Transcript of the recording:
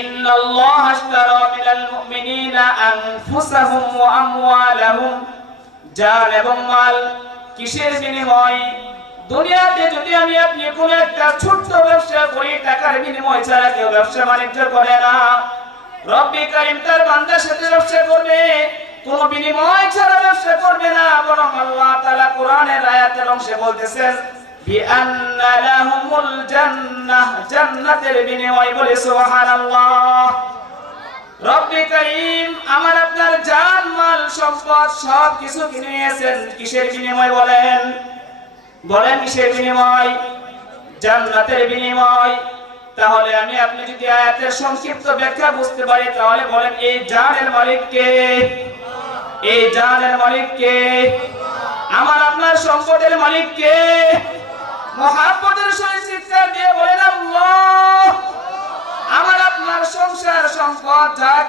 ইন্নাল্লাহা আশতারা মিনাল মুমিনিনা আনফুসাহুম ওয়া আমওয়ালাহুম, জান এবং মাল কিসের বিনিময়? দুনিয়াতে যদি আমি আপনি কোন একটা ছোট্ট ব্যবসা করি, টাকার বিনিময় ছাড়া কেউ ব্যবসা বাণিজ্য করে না। রব্বি কারীম তার বান্দার সাথে ব্যবসা করবে, কোন বিনিময় ছাড়া ব্যবসা করবে না। বরং আল্লাহ তাআলা কোরআনের আয়াতের অংশে বলতেছেন বিআন্না লাহুমুল জান্নাহ, জান্নাতের বিনিময়। বলে সুবহানাল্লাহ। রব্বি কারীম আমার আপনার জান মাল সম্পদ সব কিছু কিনে নিয়েছেন, কিসের বিনিময় বলেন? বলেন কিসের বিনিময়? জান্নাতের বিনিময়। তাহলে আমি আপনি যদি আয়াতের সংক্ষিপ্ত ব্যাখ্যা বুঝতে পারি, তাহলে বলেন এই জানের মালিক কে? এই জানের মালিক কে? আমার আপনার সম্পদের মালিক কে? মুহাব্বতের সহিত চিৎকার দিয়ে বলেন আল্লাহ। আমার আপনার সংসার সম্পদ যা